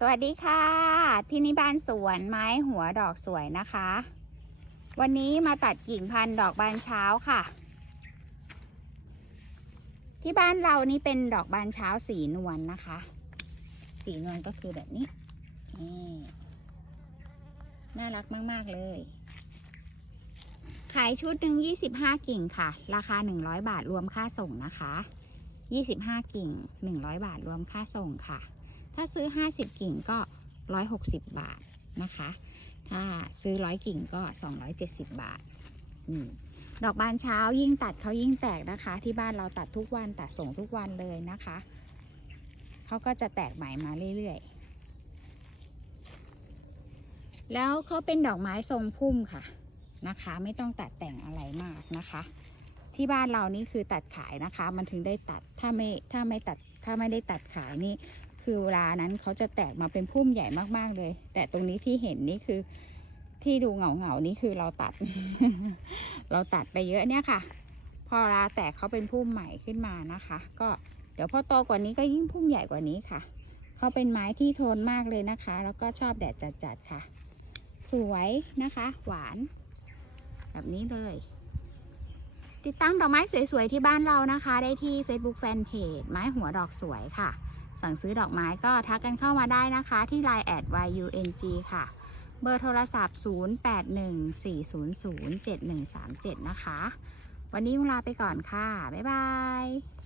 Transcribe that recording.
สวัสดีค่ะ ที่นี่บ้านสวนไม้หัวดอกสวยนะคะ วันนี้มาตัดกิ่งพันธุ์ดอกบานเช้าค่ะ ที่บ้านเรานี่เป็นดอกบานเช้าสีนวลนะคะ สีนวลก็คือแบบนี้นี่น่ารักมาก ๆ เลย ขายชุดหนึ่ง25กิ่งค่ะ ราคา100บาทรวมค่าส่งนะคะ25กิ่ง100บาทรวมค่าส่งค่ะ ถ้าซื้อ 50 กิ่งก็ 160 บาทนะคะ ถ้าซื้อ 100 กิ่งก็ 270 บาทอมดอกบานเช้ายิ่งตัดเขายิ่งแตกนะคะ ที่บ้านเราตัดทุกวันตัดส่งทุกวันเลยนะคะเขาก็จะแตกใหม่มาเรื่อยๆ แล้วเขาเป็นดอกไม้ทรงพุ่มค่ะนะคะ ไม่ต้องตัดแต่งอะไรมากนะคะ ที่บ้านเรานี่คือตัดขายนะคะ มันถึงได้ตัดถ้าไม่ถ้าไม่ตัดถ้าไม่ได้ตัดขายนี่ คือเวลานั้นเขาจะแตกมาเป็นพุ่มใหญ่มากๆเลย แต่ตรงนี้ที่เห็นนี่คือที่ดูเหงาเหงาๆนี่คือเราตัด เราตัดไปเยอะเนี่ยค่ะ พอเวลาแตกเขาเป็นพุ่มใหม่ขึ้นมานะคะ ก็เดี๋ยวพอโตกว่านี้ก็ยิ่งพุ่มใหญ่กว่านี้ค่ะเขาเป็นไม้ที่ทนมากเลยนะคะ แล้วก็ชอบแดดจัดๆค่ะ สวยนะคะ หวาน แบบนี้เลย ติดตั้งดอกไม้สวยๆที่บ้านเรานะคะ ได้ที่ Facebook Fanpage ไม้หัวดอกสวยค่ะ สั่งซื้อดอกไม้ก็ทักกันเข้ามาได้นะคะที่ Line แอด YUNG ค่ะ เบอร์โทรศัพท์ 0814007137 นะคะ วันนี้ลาไปก่อนค่ะ บ๊ายบาย